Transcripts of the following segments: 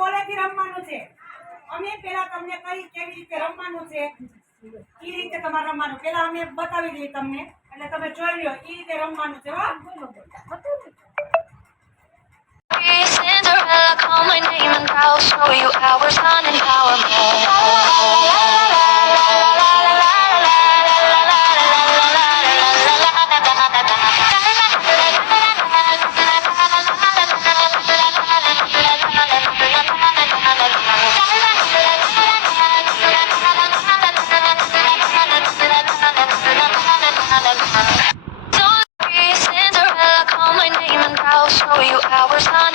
બોલેથી રમવાનું છે. અમે પહેલા તમને કઈ કેવી રીતે રમવાનું છે ઈ રીતે તમારે રમવાનું. પહેલા અમે બતાવી દઈએ તમને એટલે તમે જોઈ લો ઈ રીતે રમવાનું છે. હો Cinderella, call my name and I'll show you our sun empowerment. Cinderella, call my name and I'll show you our sun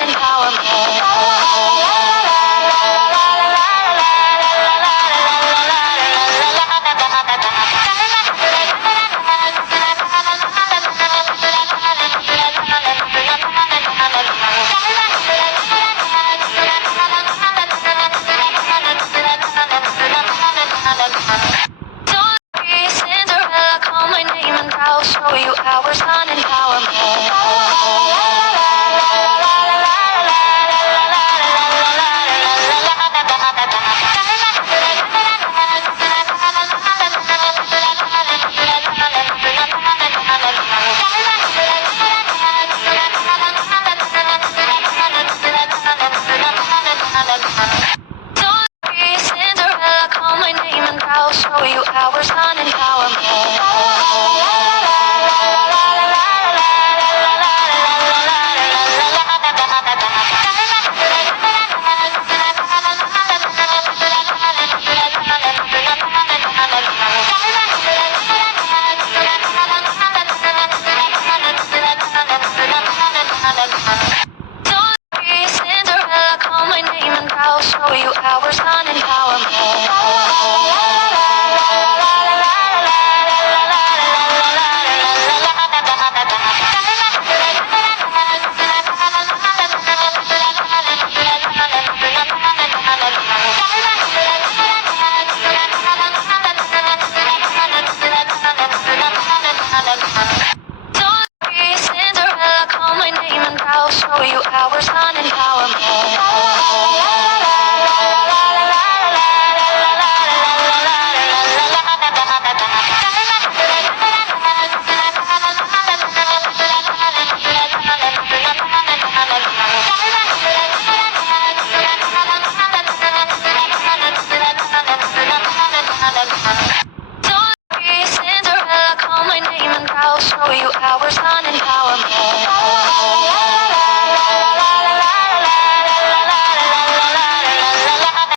Cinderella, call my name and I'll show you our sun Cinderella, call my name and I'll show you our sun Cinderella, call my name and I'll show you our sun